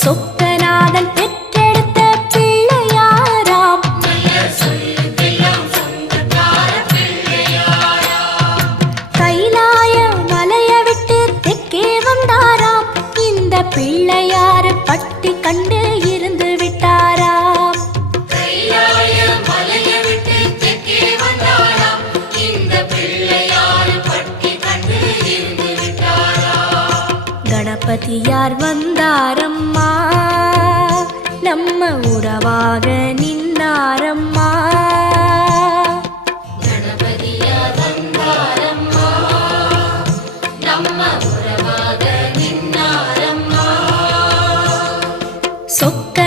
சொக்கநாதன் பெற்றெடுத்த பிள்ளையாராம். கைலாய மலைய விட்டு தெற்கே வந்தாராம். இந்த பிள்ளையாரு பட்டி கண்டு இருந்து விட்டாராம். கணபதியார் வந்தாரம்மா, நம்ம உறவாக நின்னாரம்மா. கணபதியார் வந்தாரம்மா, நம்ம உறவாக நின்னாரம்மா. சொக்க